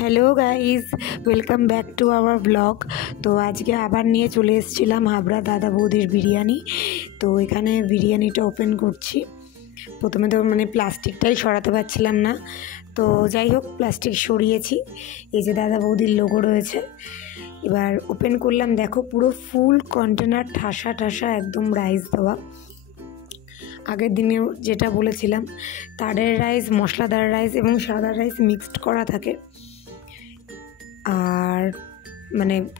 Hello guys, welcome back to our blog. তো আজকে আবার নিয়ে চলে এসেছিলাম হাবড়া দাদা বৌদির বিরিয়ানি। তো এখানে বিরিয়ানিটা ওপেন করছি। প্রথমে তো প্লাস্টিকটাই সরাতে পারছিলাম না, তো যাই হোক প্লাস্টিক সরিয়েছি। এই যে দাদা বৌদির লোগো রয়েছে। এবার ওপেন করলাম, দেখো পুরো ফুল কন্টেনার ঠাসা ঠাসা একদম রাইস দেওয়া। আগের দিনেও যেটা বলেছিলাম, তারের রাইস, মশলাদার রাইস এবং সাদা রাইস মিক্সড করা থাকে। আর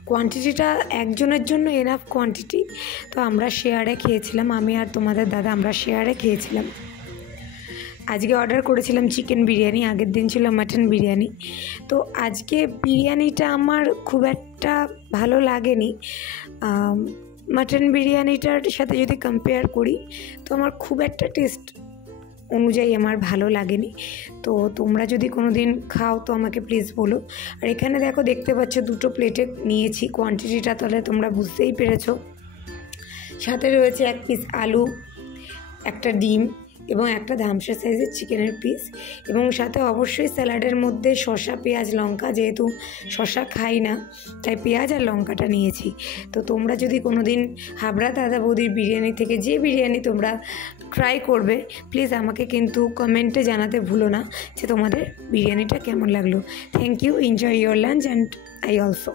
কোয়ান্টিটিটা একজনের জন্য এনাফ কোয়ান্টিটি। তো আমরা শেয়ারে খেয়েছিলাম, আমি আর তোমাদের দাদা আমরা শেয়ারে খেয়েছিলাম। আজকে অর্ডার করেছিলাম চিকেন বিরিয়ানি, আগের দিন ছিল মাটন বিরিয়ানি। তো আজকে বিরিয়ানিটা আমার খুব একটা ভালো লাগেনি। মাটন বিরিয়ানিটার সাথে যদি কম্পেয়ার করি তো আমার খুব একটা টেস্ট অনুযায়ী আমার ভালো লাগেনি। তো তোমরা যদি কোনো দিন খাও তো আমাকে প্লিজ বলো। আর এখানে দেখো, দেখতে পাচ্ছ দুটো প্লেটে নিয়েছি, কোয়ান্টিটিটা তাহলে তোমরা বুঝতেই পেরেছো। সাথে রয়েছে এক পিস আলু, একটা ডিম এবং একটা ধামসা সাইজের চিকেনের পিস, এবং সাথে অবশ্যই স্যালাডের মধ্যে শসা, পেঁয়াজ, লঙ্কা। যেহেতু শসা খাই না তাই পেঁয়াজ আর লঙ্কাটা নিয়েছি। তো তোমরা যদি কোনো দিন হাবড়া দাদা বৌদির বিরিয়ানি থেকে যে বিরিয়ানি তোমরা ট্রাই করবে, প্লিজ আমাকে কিন্তু কমেন্টে জানাতে ভুলো না যে তোমাদের বিরিয়ানিটা কেমন লাগলো। Thank you, enjoy your lunch and I also.